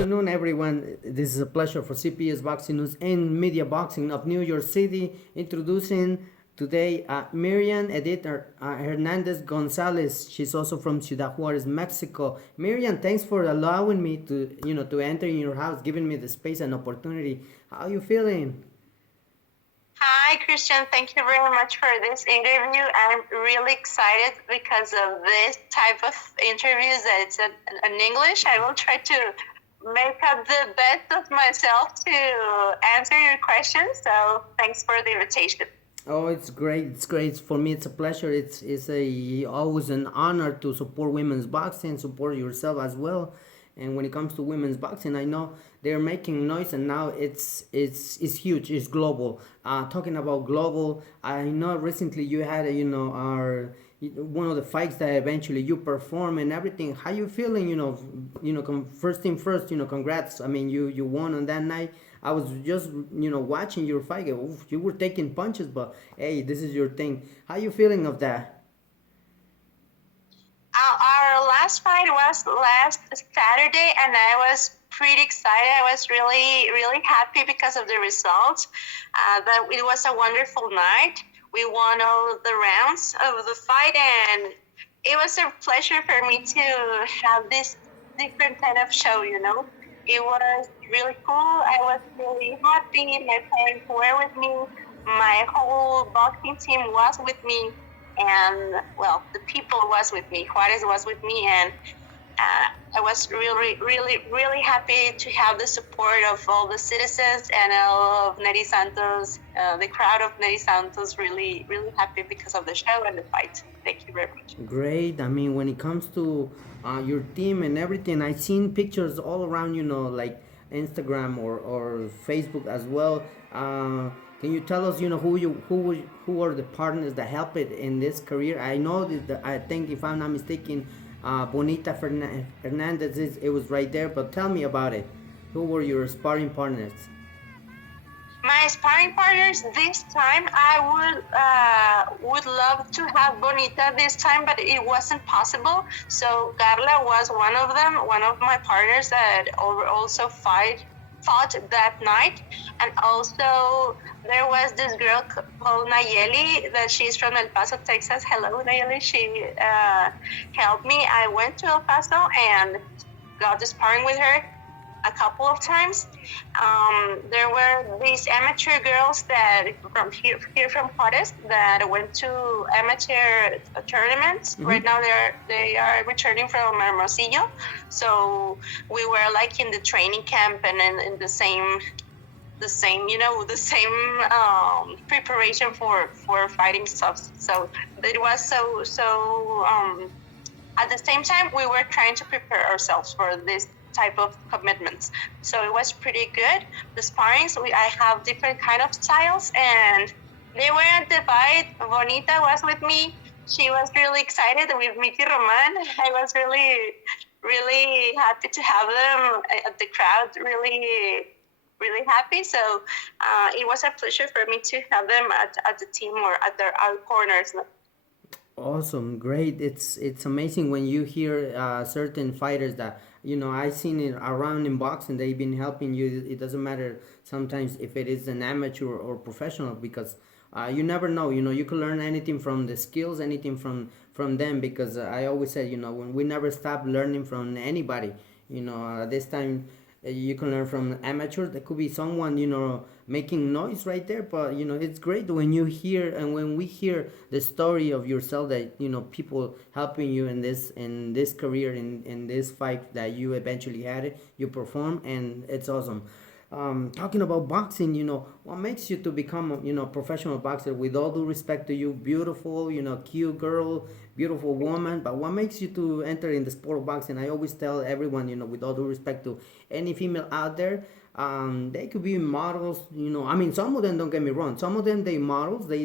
afternoon, everyone. This is a pleasure for CPS Boxing News and Media Boxing of New York City. Introducing today Miriam Edith Hernandez Gonzalez. She's also from Ciudad, Juarez, Mexico. Miriam, thanks for allowing me to enter in your house, giving me the space and opportunity. How are you feeling? Hi, Christian. Thank you very much for this interview. I'm really excited because of this type of interviews that it's in English. I will try to make up the best of myself to answer your questions. So thanks for the invitation. Oh, it's great! It's great for me. It's a pleasure. It's a always an honor to support women's boxing, support yourself as well. And when it comes to women's boxing, I know they're making noise, and now it's huge. It's global. Talking about global, I know recently you had our one of the fights that eventually you perform and everything. How you feeling? First thing first. Congrats. I mean, you won on that night. I was just watching your fight. Oof, you were taking punches, but hey, this is your thing. How you feeling of that? Our last fight was last Saturday, and I was pretty excited. I was really, really happy because of the results. That it was a wonderful night. We won all of the rounds of the fight, and it was a pleasure for me to have this different kind of show. It was really cool. I was really happy. My parents were with me. My whole boxing team was with me, and well, the people was with me. Juarez was with me, and I was really, really, really happy to have the support of all the citizens and all of Neri Santos, the crowd of Neri Santos. Really, really happy because of the show and the fight. Thank you very much. Great. I mean, when it comes to your team and everything, I've seen pictures all around, like Instagram or Facebook as well. Can you tell us, who are the partners that help it in this career? I know that I think, if I'm not mistaken, Bonita Hernandez it was right there. But tell me about it. Who were your sparring partners? My sparring partners this time, I would love to have Bonita this time, but it wasn't possible. So Carla was one of them, one of my partners that also fought that night. And also there was this girl called Nayeli, that she's from El Paso, Texas. Hello, Nayeli. She helped me. I went to El Paso and got sparring with her a couple of times. There were these amateur girls that from here from Juarez that went to amateur tournaments. Mm-hmm. Right now they are returning from Hermosillo. So we were like in the training camp and in the same preparation for fighting stuff. So it was so at the same time we were trying to prepare ourselves for this type of commitments. So it was pretty good. The sparrings, I have different kind of styles, and they were at the fight. Bonita was with me. She was really excited with Mickey Roman. I was really, really happy to have them at the crowd. Really, really happy. So it was a pleasure for me to have them at the team or at our corners. Awesome, great. It's amazing when you hear certain fighters that I've seen it around in boxing. They've been helping you. It doesn't matter sometimes if it is an amateur or professional, because you never know. You can learn anything from the skills, anything from them. Because I always said, when we never stop learning from anybody. This time you can learn from amateurs. There could be someone making noise right there, but it's great when you hear and when we hear the story of yourself, that people helping you in this career, in this fight that you eventually had it, you perform, and it's awesome. Talking about boxing, what makes you to become a professional boxer? With all due respect to you, beautiful, cute girl, beautiful woman, but what makes you to enter in the sport of boxing? I always tell everyone, with all due respect to any female out there, they could be models. I mean, some of them, don't get me wrong, some of them they models, they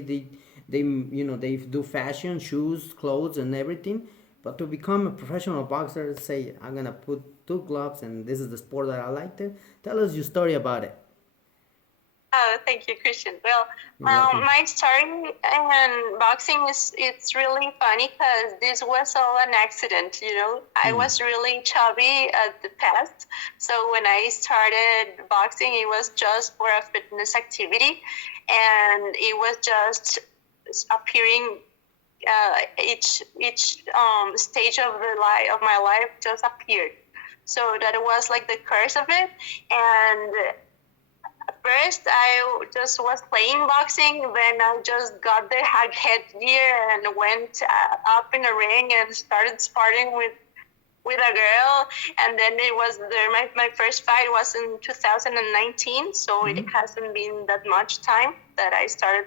do fashion, shoes, clothes, and everything. But to become a professional boxer, say, I'm gonna put two gloves and this is the sport that I like to. Tell us your story about it. Oh, thank you, Christian. Well, You're welcome. my story in boxing is it's really funny because this was all an accident. I was really chubby at the past, so when I started boxing, it was just for a fitness activity, and it was just appearing. Each stage of the life of my life just appeared, so that was like the curse of it, and first, I just was playing boxing. Then I just got the headgear and went up in a ring and started sparring with a girl. And then it was there. My first fight was in 2019, so it hasn't been that much time that I started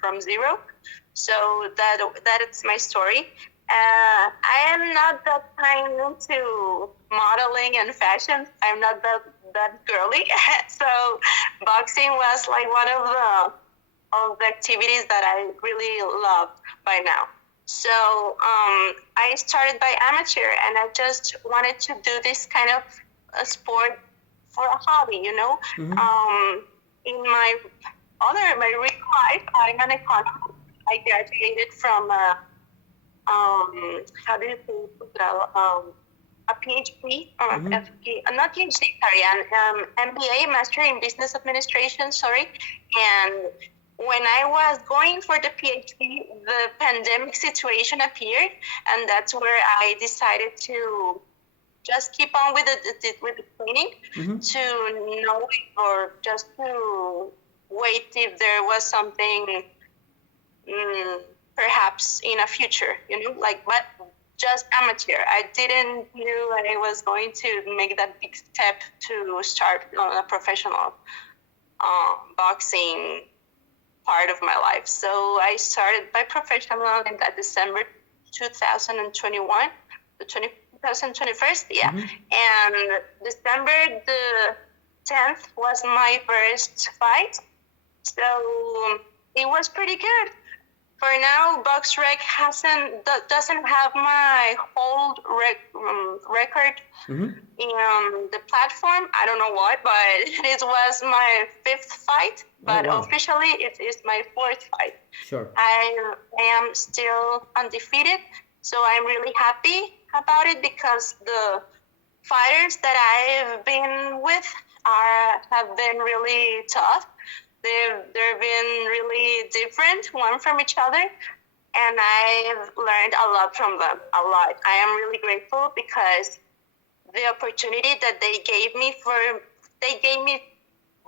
from zero. So that is my story. I am not that kind into modeling and fashion. I'm not that girly. So boxing was like one of the activities that I really love by now. So I started by amateur, and I just wanted to do this kind of a sport for a hobby. In my real life, I'm an economist. I graduated from how do you say a PhD, not PhD, sorry, an MBA, Master in Business Administration, sorry. And when I was going for the PhD, the pandemic situation appeared, and that's where I decided to just keep on with the training to know or just to wait if there was something perhaps in a future, but just amateur. I didn't knew I was going to make that big step to start on a professional boxing part of my life. So I started by professional in that December 2021, the 2021st, yeah. And December the 10th was my first fight. So it was pretty good. For now, BoxRec doesn't have my whole record in the platform. I don't know why, but it was my 5th fight. But officially, it is my 4th fight. Sure. I am still undefeated, so I'm really happy about it because the fighters that I've been with have been really tough. They've been really different one from each other, and I've learned a lot from them, a lot. I am really grateful because the opportunity that they gave me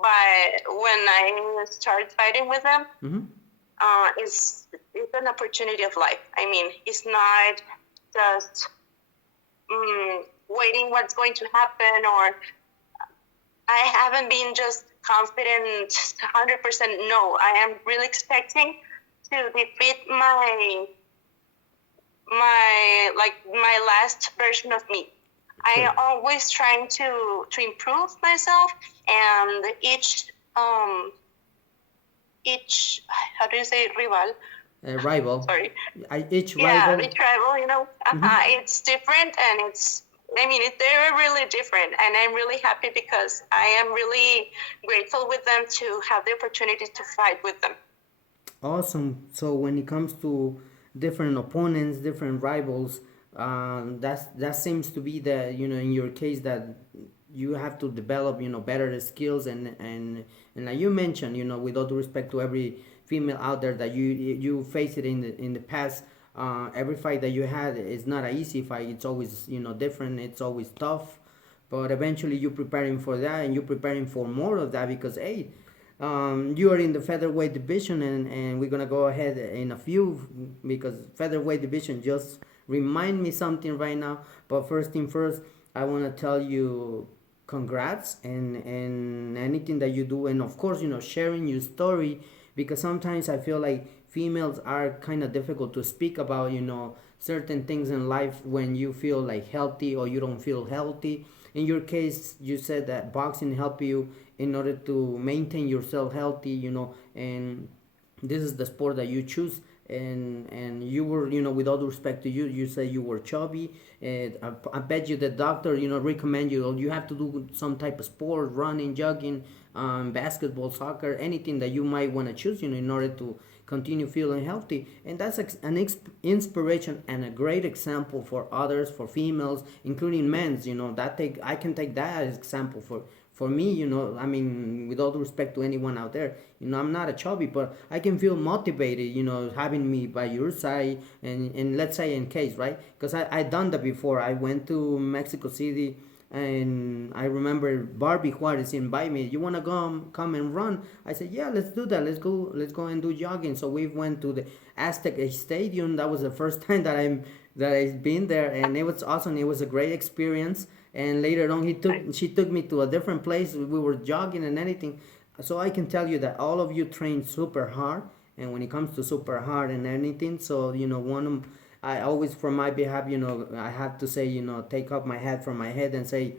by when I started fighting with them is an opportunity of life. I mean, it's not just waiting what's going to happen, or I haven't been just confident 100%. No, I am really expecting to defeat my last version of me. Sure. I am always trying to improve myself, and each how do you say rival? Rival. Sorry. Each rival. Yeah, each rival. It's different, and they're really different, and I'm really happy because I am really grateful with them to have the opportunity to fight with them. Awesome. So when it comes to different opponents, different rivals, that seems to be the in your case that you have to develop better skills and like you mentioned with all due respect to every female out there that you face it in the past. Every fight that you had is not an easy fight. It's always different. It's always tough, but eventually you're preparing for that, and you're preparing for more of that because hey, you are in the featherweight division, and we're gonna go ahead in a few because featherweight division just remind me something right now. But first thing first, I want to tell you congrats and anything that you do, and of course sharing your story, because sometimes I feel like females are kind of difficult to speak about certain things in life when you feel like healthy or you don't feel healthy. In your case, you said that boxing helped you in order to maintain yourself healthy, and this is the sport that you choose. and you were, with all due respect to you, you say you were chubby, and I bet you the doctor, recommend you, you have to do some type of sport, running, jogging, basketball, soccer, anything that you might want to choose, in order to continue feeling healthy. And that's inspiration and a great example for others, for females, including men's. I can take that as example for me. I mean, with all due respect to anyone out there, I'm not a chubby, but I can feel motivated, having me by your side. And let's say in case, right, because I done that before. I went to Mexico City, and I remember Barbie Juarez invite me. You wanna come and run? I said, yeah, let's do that. Let's go and do jogging. So we went to the Aztec Stadium. That was the first time that I've been there, and it was awesome. It was a great experience. And later on, she took me to a different place. We were jogging and anything. So I can tell you that all of you train super hard, and when it comes to super hard and anything, so I always, from my behalf, I have to say, take off my hat from my head and say,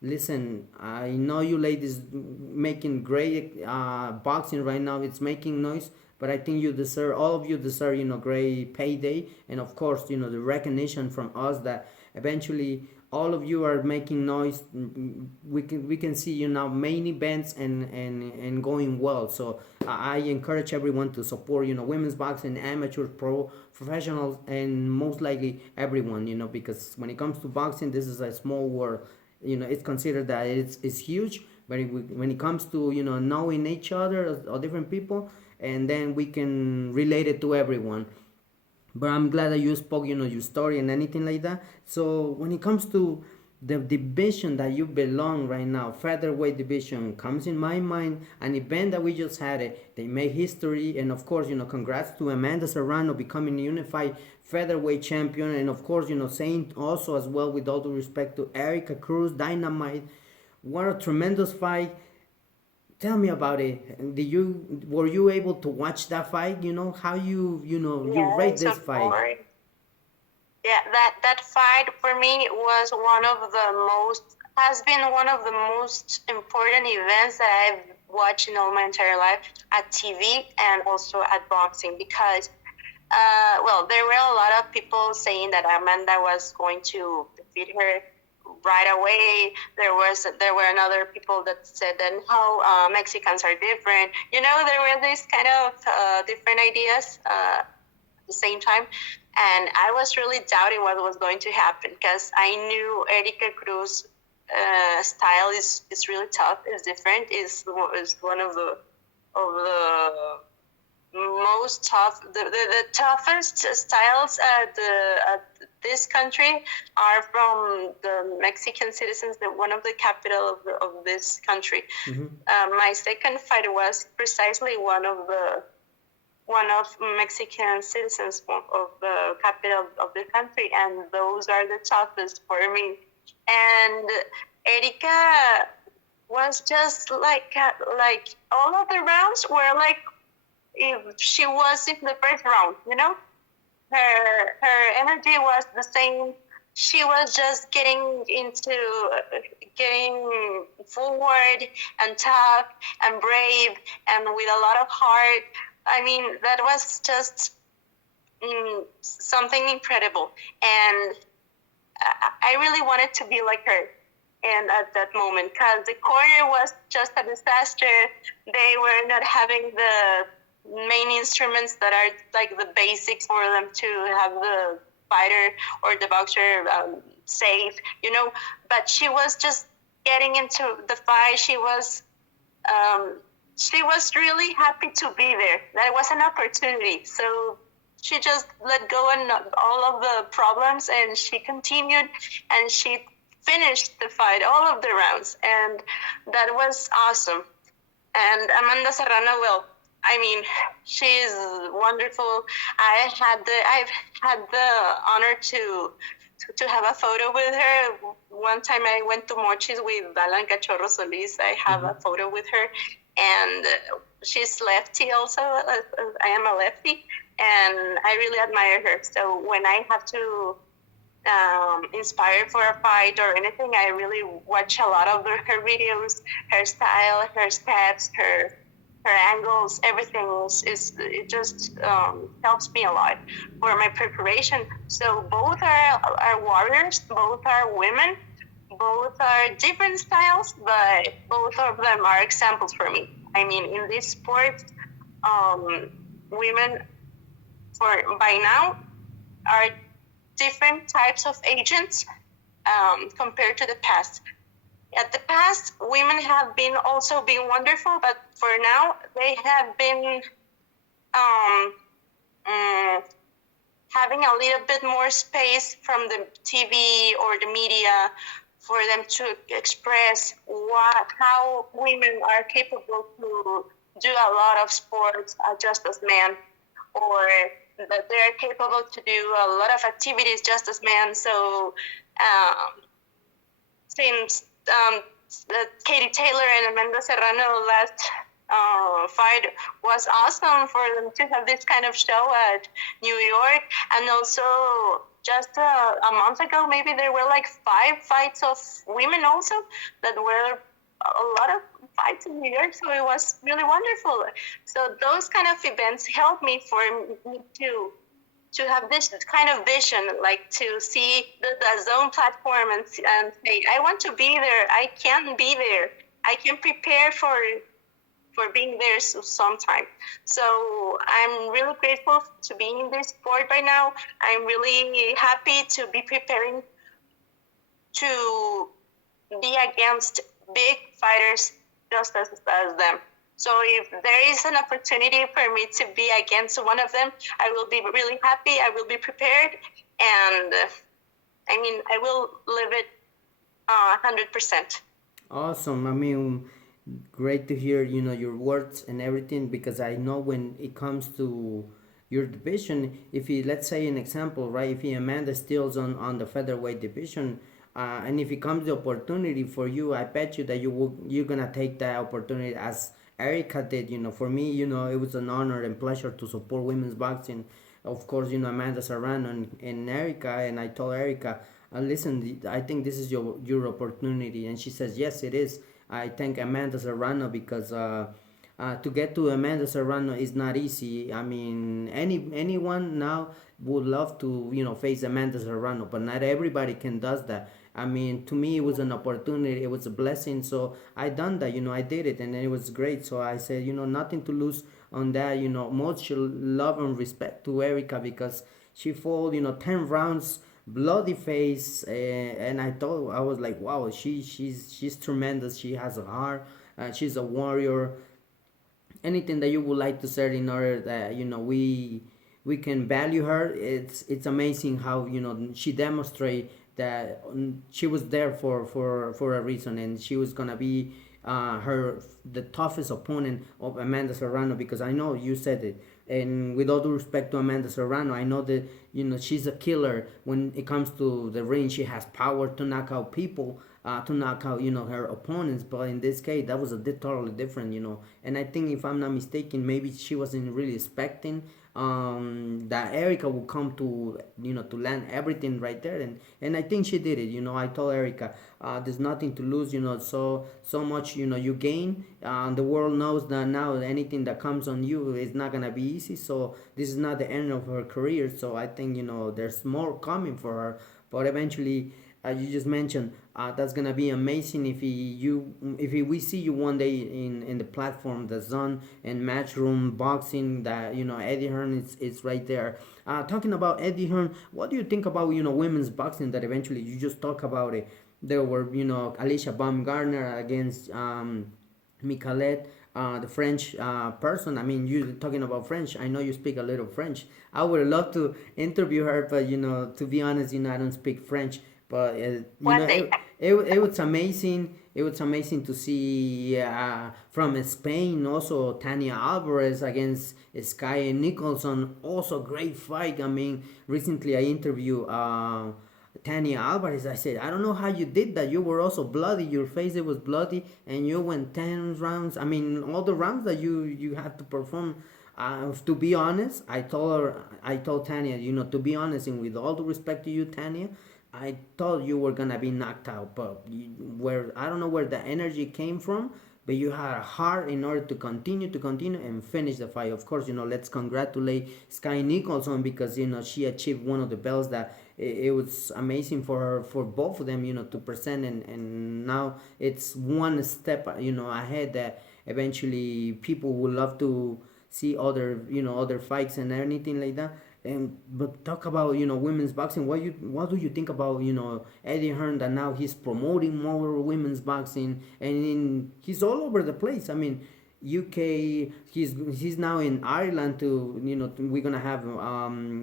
listen, I know you ladies making great boxing right now. It's making noise, but I think all of you deserve, great payday, and of course, the recognition from us that eventually all of you are making noise. We can see you now main events and going well. So I encourage everyone to support, women's boxing, amateur, pro, professionals, and most likely everyone, because when it comes to boxing, this is a small world. It's considered that it's huge, but when it comes to, knowing each other or different people, and then we can relate it to everyone. But I'm glad that you spoke, your story and anything like that. So when it comes to the division that you belong right now, featherweight division, comes in my mind an event that we just had. They made history, and of course, congrats to Amanda Serrano becoming unified featherweight champion, and of course, saying also as well, with all due respect to Erica Cruz, Dynamite. What a tremendous fight. Tell me about it. Were you able to watch that fight? How you rate Yes, this of fight? course. Yeah, that fight for me was has been one of the most important events that I've watched in all my entire life at TV and also at boxing, because well, there were a lot of people saying that Amanda was going to defeat her right away. There were another people that said that how Mexicans are different. There were these kind of different ideas at the same time, and I was really doubting what was going to happen, because I knew Erika Cruz style is really tough. It's different. Is one of the most tough, the toughest styles at this country are from the Mexican citizens, one of the capital of this country. My second fight was precisely one of Mexican citizens of the capital of the country, and those are the toughest for me. And Erika was just like all of the rounds were like if she was in the first round. Her energy was the same. She was just getting forward and tough and brave and with a lot of heart. I mean, that was just something incredible, and I really wanted to be like her. And at that moment, because the corner was just a disaster. They were not having the main instruments that are like the basics for them to have the fighter or the boxer safe, But she was just getting into the fight. She was really happy to be there. That was an opportunity. So she just let go on all of the problems, and she continued, and she finished the fight, all of the rounds, and that was awesome. And Amanda Serrano, well, I mean, she's wonderful. I've had the honor to have a photo with her. One time I went to Mochis with Alan Cachorro Solis. I have a photo with her, and she's lefty also. I am a lefty, and I really admire her. So when I have to inspire for a fight or anything, I really watch a lot of her videos, her style, her steps, her her angles, everything is it just helps me a lot for my preparation. So both are warriors, both are women, both are different styles, but both of them are examples for me. I mean, in this sport, women for by now are different types of agents compared to the past. At the past, women have been also been wonderful, but for now, they have been um, mm, having a little bit more space from the TV or the media for them to express how women are capable to do a lot of sports just as men, or that they're capable to do a lot of activities just as men. So since Katie Taylor and Amanda Serrano last fight was awesome for them to have this kind of show at New York. And also just a month ago, maybe there were like 5 fights of women also that were a lot of fights in New York. So it was really wonderful. So those kind of events helped me for me to have this kind of vision, like to see the zone platform and say, I want to be there. I can be there. I can prepare for being there sometime. So I'm really grateful to be in this sport right now. I'm really happy to be preparing to be against big fighters just as them. So if there is an opportunity for me to be against one of them, I will be really happy. I will be prepared, and I mean, I will live it 100%. Awesome. I mean, great to hear, your words and everything, because I know when it comes to your division, if you, let's say an example, right, if you Amanda steals on the featherweight division, and if it comes the opportunity for you, I bet you that you're gonna take that opportunity as Erica did. For me, it was an honor and pleasure to support women's boxing. Of course, Amanda Serrano and Erica, and I told Erica, listen, I think this is your opportunity, and she says yes, it is. I thank Amanda Serrano because to get to Amanda Serrano is not easy. I mean, anyone now would love to face Amanda Serrano, but not everybody can does that. I mean, to me, it was an opportunity. It was a blessing. So I done that. I did it, and it was great. So I said, nothing to lose on that. Much love and respect to Erica because she fought, 10 rounds, bloody face, and I thought I was like, wow, she's tremendous. She has a heart. She's a warrior. Anything that you would like to say in order that we can value her. It's amazing how she demonstrate that she was there for a reason, and she was gonna be her the toughest opponent of Amanda Serrano, because I know you said it. And with all due respect to Amanda Serrano, I know that she's a killer when it comes to the ring. She has power to knock out people, to knock out her opponents. But in this case, that was totally different. And I think, if I'm not mistaken, maybe she wasn't really expecting that Erica would come to land everything right there, and I think she did it. I told Erica, there's nothing to lose. So much you gain. The world knows that now anything that comes on you is not gonna be easy. So this is not the end of her career. So I think there's more coming for her. But eventually, as you just mentioned, that's gonna be amazing if we see you one day in the platform, the Zone and Matchroom Boxing. That Eddie Hearn is right there. Talking about Eddie Hearn, what do you think about women's boxing? That eventually you just talk about it. There were Alicia Baumgartner against Michalet, the French person. I mean, you talking about French. I know you speak a little French. I would love to interview her, but to be honest, I don't speak French. But One day. it was amazing. It was amazing to see from Spain also Tania Alvarez against Sky Nicholson. Also great fight. I mean, recently I interviewed Tania Alvarez. I said, I don't know how you did that. You were also bloody. Your face, it was bloody, and you went 10 rounds. I mean, all the rounds that you had to perform. To be honest, I told Tanya, to be honest, and with all the respect to you, Tanya, I thought you were gonna be knocked out, but where I don't know where the energy came from, but you had a heart in order to continue and finish the fight. Of course, let's congratulate Sky Nicholson, because she achieved one of the belts that it was amazing for her, for both of them, to present, and now it's one step, ahead, that eventually people would love to see other fights and anything like that. And but talk about women's boxing. What do you think about Eddie Hearn, that now he's promoting more women's boxing, and he's all over the place. I mean, UK. He's now in Ireland to we're gonna have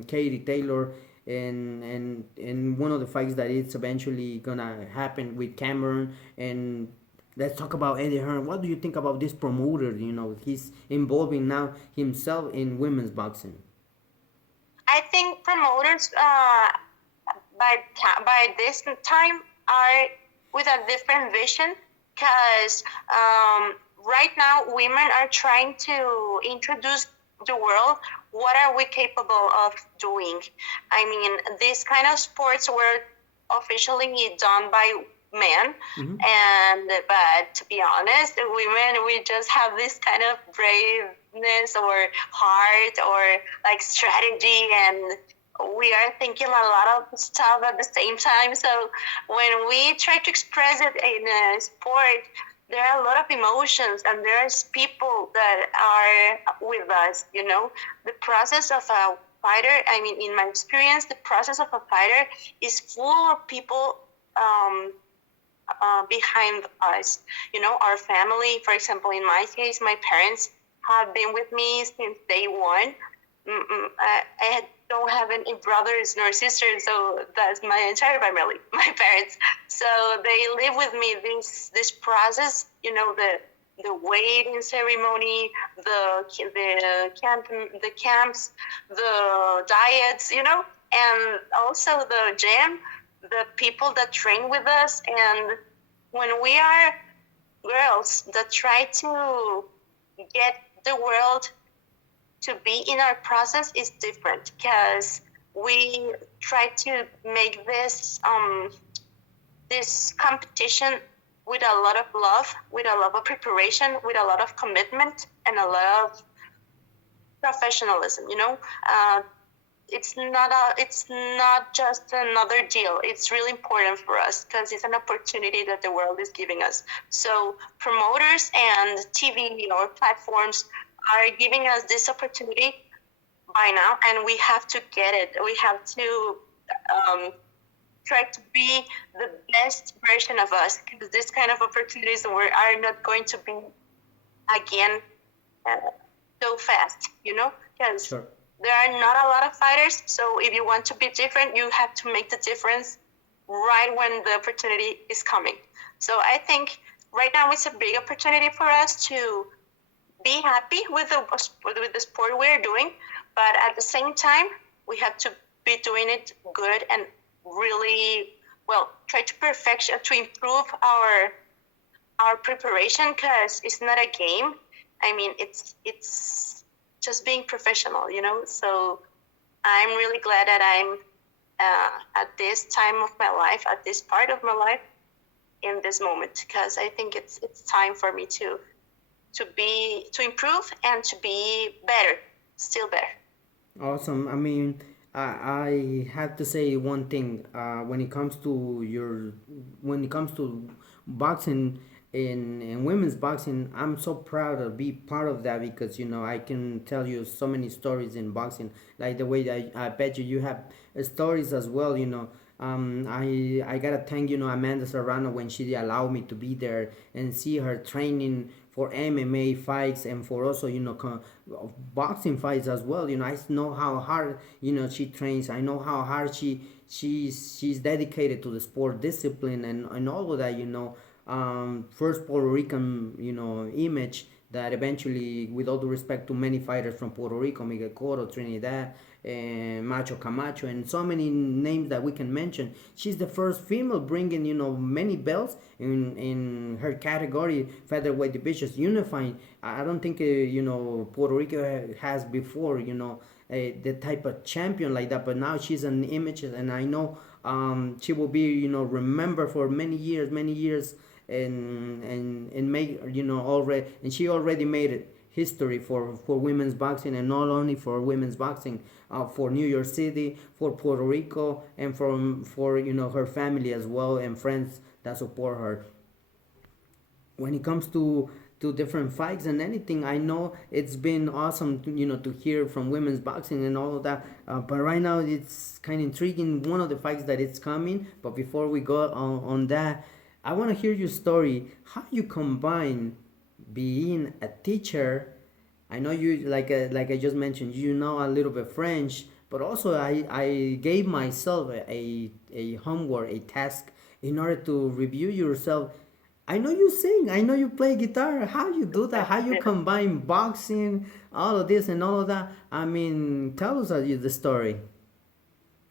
Katie Taylor, and one of the fights that it's eventually gonna happen with Cameron. And let's talk about Eddie Hearn. What do you think about this promoter? He's involving now himself in women's boxing. I think promoters by this time are with a different vision, because right now women are trying to introduce the world what are we capable of doing. I mean, these kind of sports were officially done by men, and but to be honest, women, we just have this kind of braveness or heart or like strategy, and we are thinking a lot of stuff at the same time. So when we try to express it in a sport, there are a lot of emotions, and there's people that are with us. The process of a fighter, I mean, in my experience, the process of a fighter is full of people behind us. Our family, for example, in my case, my parents have been with me since day one. I don't have any brothers nor sisters, so that's my entire family, my parents. So they live with me this process, the waiting ceremony, the camps, the diets, and also the gym, the people that train with us. And when we are girls that try to get the world to be in our process, is different, because we try to make this competition with a lot of love, with a lot of preparation, with a lot of commitment, and a lot of professionalism. It's not just another deal. It's really important for us, because it's an opportunity that the world is giving us. So promoters and TV or platforms are giving us this opportunity by now, and we have to get it. We have to try to be the best version of us, because this kind of opportunities are not going to be again so fast, because Sure. there are not a lot of fighters. So if you want to be different, you have to make the difference right when the opportunity is coming. So I think right now it's a big opportunity for us to be happy with the sport we're doing, but at the same time, we have to be doing it good and really well. Try to improve our preparation, because it's not a game. I mean, it's just being professional, So I'm really glad that I'm at this time of my life, at this part of my life, in this moment, because I think it's time for me to improve and to be better, still better. Awesome. I mean, I have to say one thing. When it comes to boxing, in women's boxing, I'm so proud to be part of that, because I can tell you so many stories in boxing, like the way that I bet you have stories as well. I gotta thank Amanda Serrano, when she allowed me to be there and see her training for MMA fights, and for also boxing fights as well. I know how hard she trains. I know how hard she's dedicated to the sport discipline, and all of that. First Puerto Rican image that eventually, with all due respect to many fighters from Puerto Rico, Miguel Cotto, Trinidad, and Macho Camacho, and so many names that we can mention. She's the first female bringing many belts in her category, featherweight divisions, unifying. I don't think Puerto Rico has before the type of champion like that. But now she's an image, and I know she will be remembered for many years, and make, already, and she already made it history for women's boxing, and not only for women's boxing, for New York City, for Puerto Rico, and for her family as well, and friends that support her. When it comes to different fights and anything, I know it's been awesome to hear from women's boxing and all of that, but right now it's kind of intriguing, one of the fights that it's coming. But before we go on that, I want to hear your story, how you combine being a teacher. I know you, like I just mentioned, a little bit French, but also I gave myself a homework, a task, in order to review yourself. I know you sing, I know you play guitar. How you do that? How you combine boxing, all of this and all of that? I mean, tell us the story.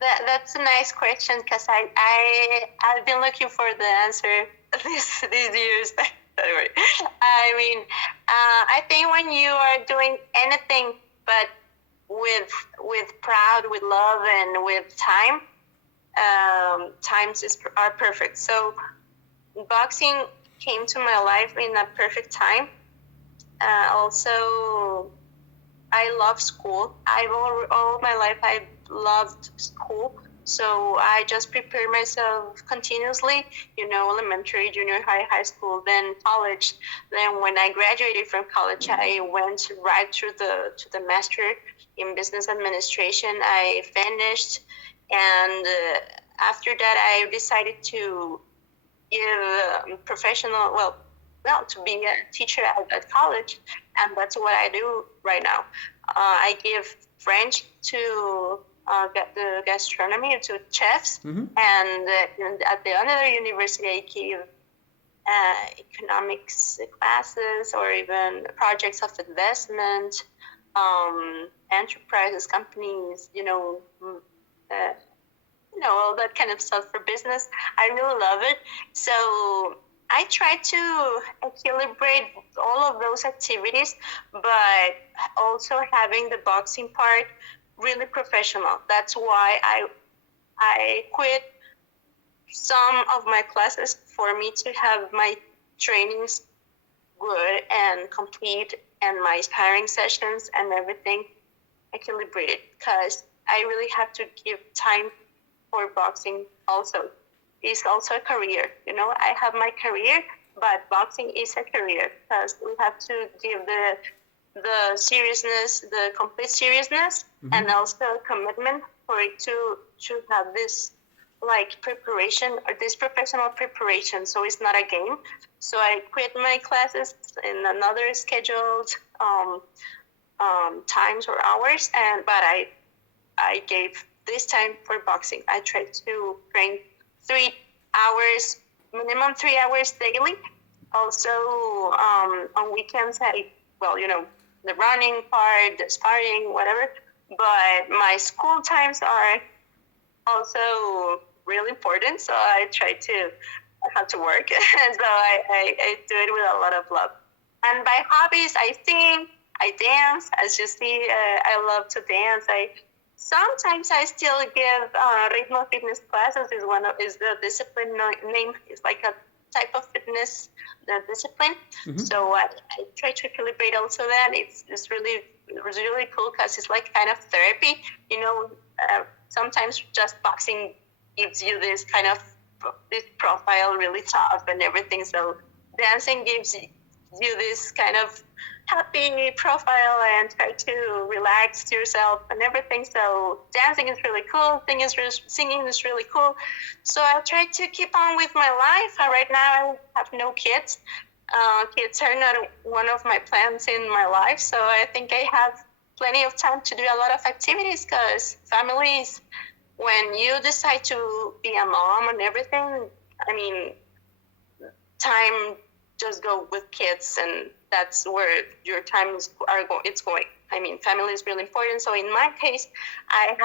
That's a nice question, because I've been looking for the answer these years. Anyway, I mean, I think when you are doing anything but with pride, with love, and with time, are perfect. So boxing came to my life in a perfect time. Also, I love school. All my life I loved school. So I just prepared myself continuously, elementary, junior high, high school, then college. Then when I graduated from college, I went right to the master in business administration. I finished, and after that, I decided to give professional, to be a teacher at college, and that's what I do right now. I give French to get the gastronomy, to chefs, and at the other university I give economics classes, or even projects of investment, enterprises, companies, all that kind of stuff for business. I really love it. So I try to equilibrate all of those activities, but also having the boxing part really professional. That's why I quit some of my classes for me to have my trainings good and complete, and my sparring sessions and everything equilibrated, because I really have to give time for boxing also. It's also a career. I have my career, but boxing is a career, because we have to give the seriousness, the complete seriousness, and also commitment for it to have this preparation, or this professional preparation. So it's not a game. So I quit my classes in another scheduled times or hours, but I gave this time for boxing. I tried to train 3 hours, minimum 3 hours daily. Also, on weekends, the running part, the sparring, whatever. But my school times are also really important, so I try to have to work. So I do it with a lot of love. And by hobbies, I sing, I dance. As you see, I love to dance. Sometimes I still give ritmo fitness classes. Is the discipline name? It's like a type of fitness discipline. So I try to equilibrate also that. It's really cool, because it's like kind of therapy. Sometimes just boxing gives you this kind of this profile really tough and everything. So dancing gives you this kind of happy profile, and try to relax yourself and everything. So dancing is really cool. Singing is really cool. So I try to keep on with my life. Right now I have no kids. Kids are not one of my plans in my life. So I think I have plenty of time to do a lot of activities, because families, when you decide to be a mom and everything, I mean, time just go with kids, and that's where your time it's going. I mean, family is really important. So in my case, I'm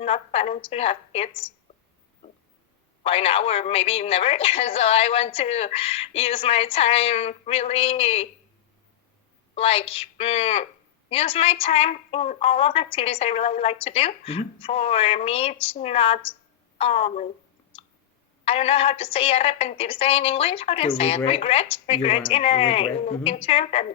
not planning to have kids by now, or maybe never. So I want to use my time really, use my time in all of the activities I really like to do, for me to not I don't know how to say arrepentirse in English. How do you To say it? regret, you Regret want regret. in terms that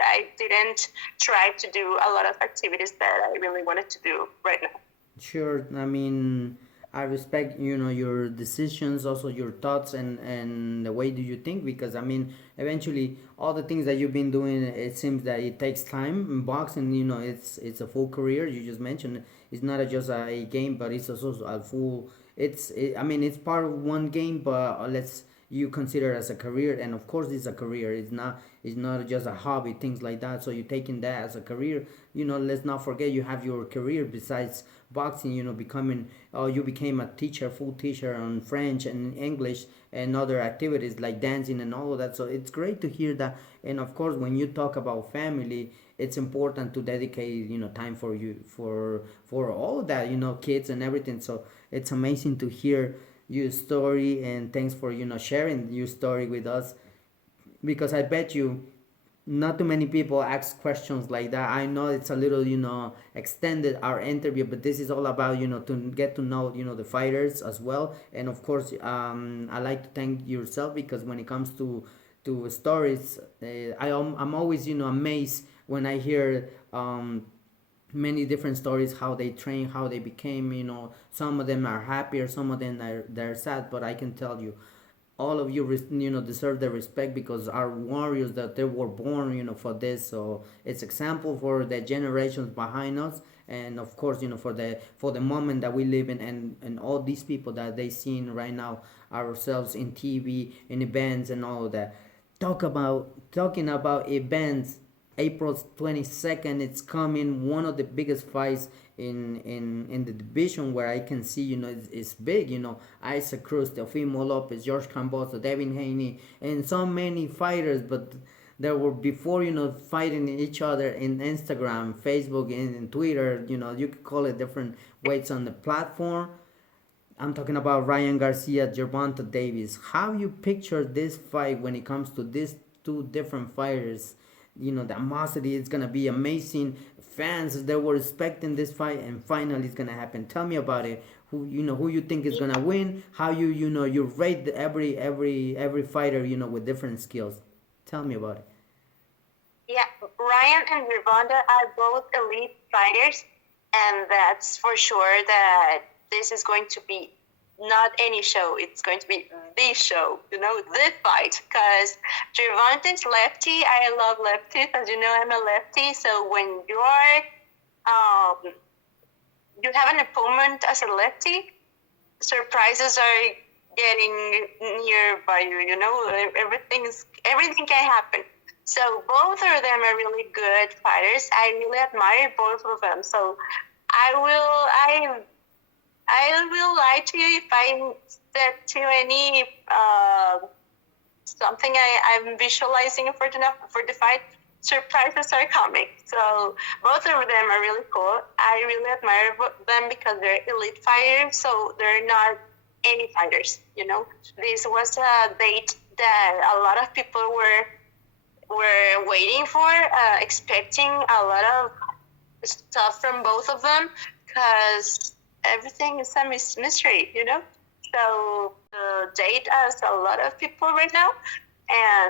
I didn't try to do a lot of activities that I really wanted to do right now. Sure. I mean, I respect, your decisions, also your thoughts, and the way do you think, because I mean, eventually all the things that you've been doing, it seems that it takes time. In boxing, it's a full career. You just mentioned it's not just a game, but it's also a full. I mean, it's part of one game, but let's you consider as a career, and of course it's a career. It's not just a hobby, things like that. So you're taking that as a career. Let's not forget you have your career besides boxing. Becoming you became a teacher, full teacher on French and English and other activities like dancing and all of that. So it's great to hear that. And of course, when you talk about family, it's important to dedicate time for you for all of that, kids and everything. So it's amazing to hear your story, and thanks for sharing your story with us, because I bet you not too many people ask questions like that. I know it's a little extended our interview, but this is all about to get to know the fighters as well. And of course, I like to thank yourself, because when it comes to stories, I'm always amazed when I hear many different stories, how they train, how they became, some of them are happier, some of them they're sad. But I can tell you, all of you deserve the respect, because our warriors, that they were born for this. So it's example for the generations behind us, and of course for the moment that we live in, and all these people that they seen right now ourselves in TV, in events and all of that. Talking about events, April 22nd, it's coming, one of the biggest fights in the division, where I can see it's big. Isaac Cruz, Teofimo Lopez, George Camboso, Devin Haney, and so many fighters. But there were before fighting each other in Instagram, Facebook, and Twitter. You could call it different weights on the platform. I'm talking about Ryan Garcia, Gervonta Davis. How you picture this fight when it comes to these two different fighters? The animosity is gonna be amazing. Fans, they were expecting this fight, and finally it's gonna happen. Tell me about it. Who you think is gonna win? How you rate every fighter with different skills. Tell me about it. Yeah, Ryan and Gervonta are both elite fighters, and that's for sure that this is going to be not any show. It's going to be the show, the fight. Because Gervonta's lefty. I love lefties. As you know, I'm a lefty. So when you have an opponent as a lefty, surprises are getting nearby you. Everything can happen. So both of them are really good fighters. I really admire both of them. So I will lie to you if I said to any something I'm visualizing for the fight. Surprises are coming. So both of them are really cool. I really admire them because they're elite fighters. So they're not any fighters. This was a date that a lot of people were waiting for, expecting a lot of stuff from both of them, because everything is a mystery. So the date has a lot of people right now,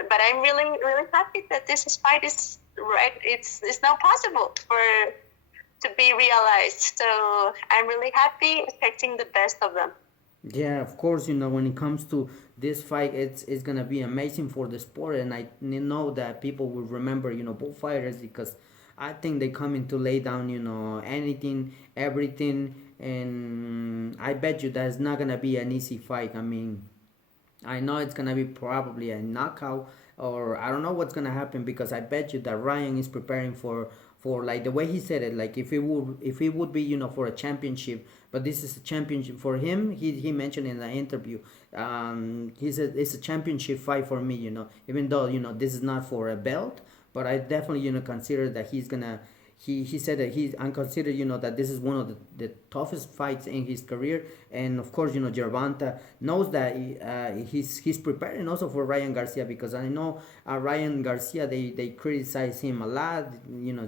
but I'm really really happy that this fight is right. It's now possible to be realized. So I'm really happy, expecting the best of them. Yeah, of course, when it comes to this fight, it's gonna be amazing for the sport, and I know that people will remember, both fighters, because I think they coming to lay down, anything, everything, and I bet you that's not gonna be an easy fight. I mean, I know it's gonna be probably a knockout, or I don't know what's gonna happen, because I bet you that Ryan is preparing for like the way he said it, like if it would be for a championship, but this is a championship for him. He mentioned in the interview, he said it's a championship fight for me, even though this is not for a belt, but I definitely consider that he's gonna he said that he's and consider that this is one of the toughest fights in his career. And of course Gervonta knows that he's preparing also for Ryan Garcia, because I know Ryan Garcia, they criticize him a lot,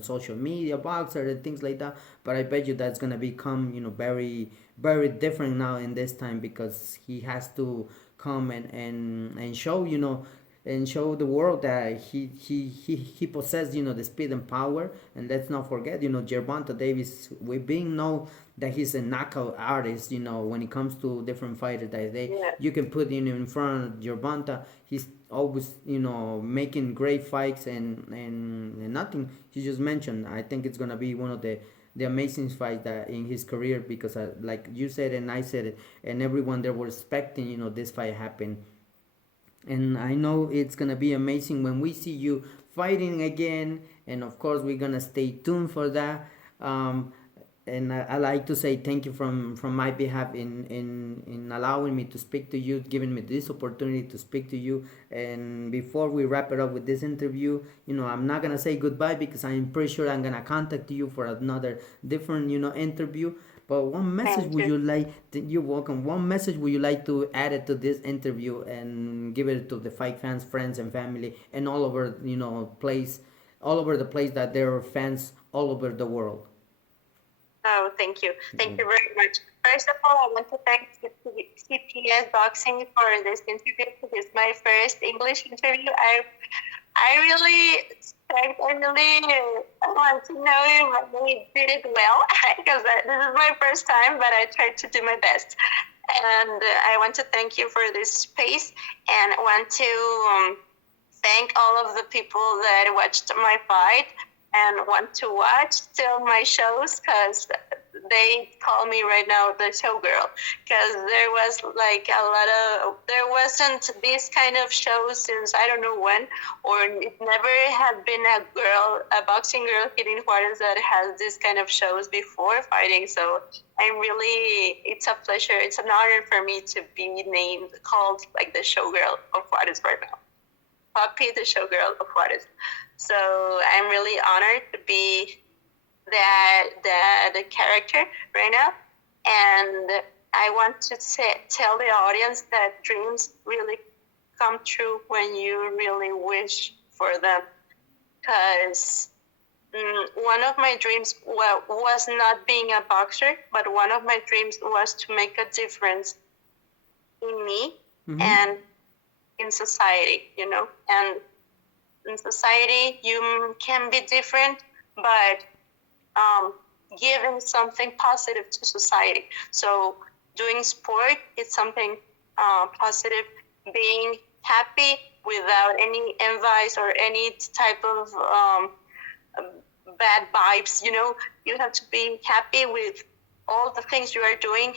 social media, boxer and things like that, but I bet you that's gonna become very very different now in this time because he has to come and show, and show the world that he possesses, the speed and power. And let's not forget, Gervonta Davis, we being know that he's a knockout artist, when it comes to different fighters that Yeah. you can put in front of Gervonta. He's always, making great fights, and nothing he just mentioned. I think it's gonna be one of the amazing fights that in his career, because like you said and I said it, and everyone there were expecting, this fight happen. And I know it's gonna be amazing when we see you fighting again. And of course, we're gonna stay tuned for that. Um, and I like to say thank you from my behalf in allowing me to speak to you, giving me this opportunity to speak to you. And before we wrap it up with this interview, I'm not gonna say goodbye because I'm pretty sure I'm gonna contact you for another different, interview. But one message Thank would you. you like? You're welcome. One message would you like to add it to this interview and give it to the fight fans, friends, and family, and all over all over the place that there are fans all over the world. Oh, thank you. Thank you very much. First of all, I want to thank CPS Boxing for this interview. This is my first English interview. I really expect, I really want to know if we did it well because this is my first time, but I tried to do my best. And I want to thank you for this space and want to thank all of the people that watched my fight and want to watch still my shows because they call me right now the showgirl because there wasn't this kind of shows since I don't know when, or it never had been a boxing girl here in Juarez that has this kind of shows before fighting. So it's a pleasure, it's an honor for me to be called like the showgirl of Juarez right now. Poppy, the showgirl of Juarez. So I'm really honored to be the character right now. And I want to tell the audience that dreams really come true when you really wish for them. Because one of my dreams was not being a boxer, but one of my dreams was to make a difference in me and in society, and in society you can be different, but giving something positive to society. So doing sport is something positive, being happy without any advice or any type of bad vibes, you have to be happy with all the things you are doing.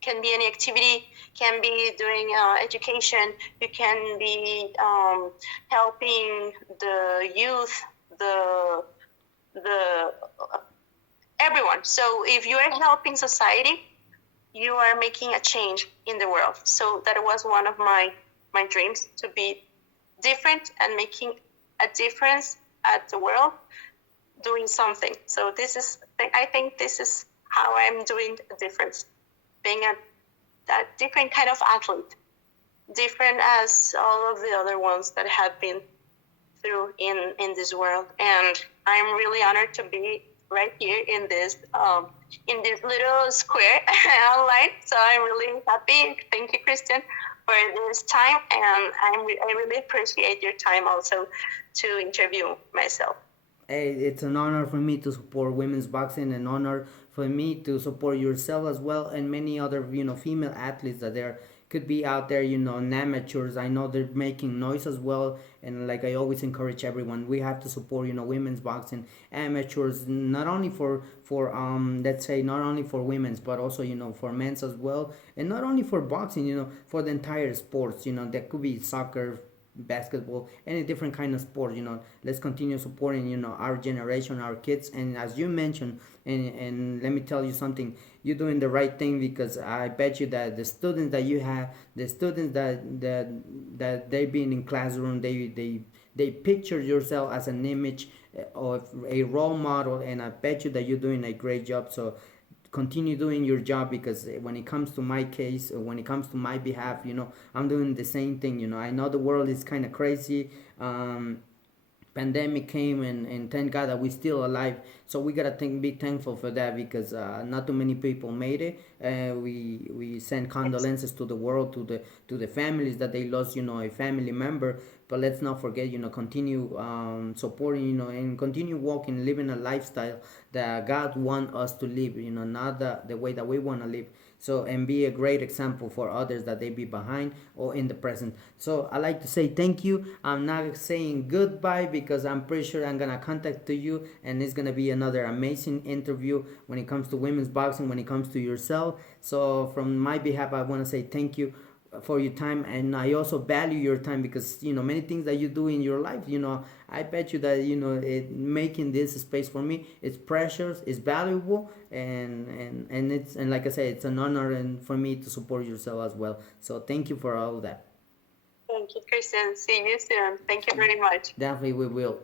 Can be any activity, can be doing education, you can be helping the youth, the everyone. So if you are helping society, you are making a change in the world. So that was one of my dreams, to be different and making a difference at the world, doing something. So I think this is how I'm doing a difference, being a different kind of athlete, different as all of the other ones that have been through in this world. And I'm really honored to be right here in this little square online. So I'm really happy. Thank you, Christian, for this time, and I really appreciate your time also to interview myself. Hey, it's an honor for me to support women's boxing, an honor for me to support yourself as well, and many other female athletes that there could be out there, and amateurs. I know they're making noise as well, and like I always encourage everyone, we have to support women's boxing amateurs, not only for let's say not only for women's, but also for men's as well, and not only for boxing, for the entire sports. That could be soccer, basketball, any different kind of sport. Let's continue supporting our generation, our kids. And as you mentioned, and let me tell you something, you're doing the right thing, because I bet you that the students that you have, the students that they've been in classroom, they picture yourself as an image of a role model, and I bet you that you're doing a great job. So continue doing your job, because when it comes to my case, or when it comes to my behalf, I'm doing the same thing. I know the world is kind of crazy, pandemic came, and thank God that we're still alive. So we gotta be thankful for that, because not too many people made it. We send condolences to the world, to the families that they lost, a family member. But let's not forget, continue supporting, and continue walking, living a lifestyle that God want us to live, not the way that we want to live. So, and be a great example for others, that they be behind or in the present. So I like to say thank you. I'm not saying goodbye, because I'm pretty sure I'm gonna contact to you, and it's gonna be another amazing interview when it comes to women's boxing, when it comes to yourself. So from my behalf, I want to say thank you for your time, and I also value your time, because many things that you do in your life, I bet you that making this space for me, it's precious, it's valuable, and it's, and like I say, it's an honor and for me to support yourself as well. So thank you for all of that. Thank you, Christian. See you soon. Thank you very much. Definitely we will.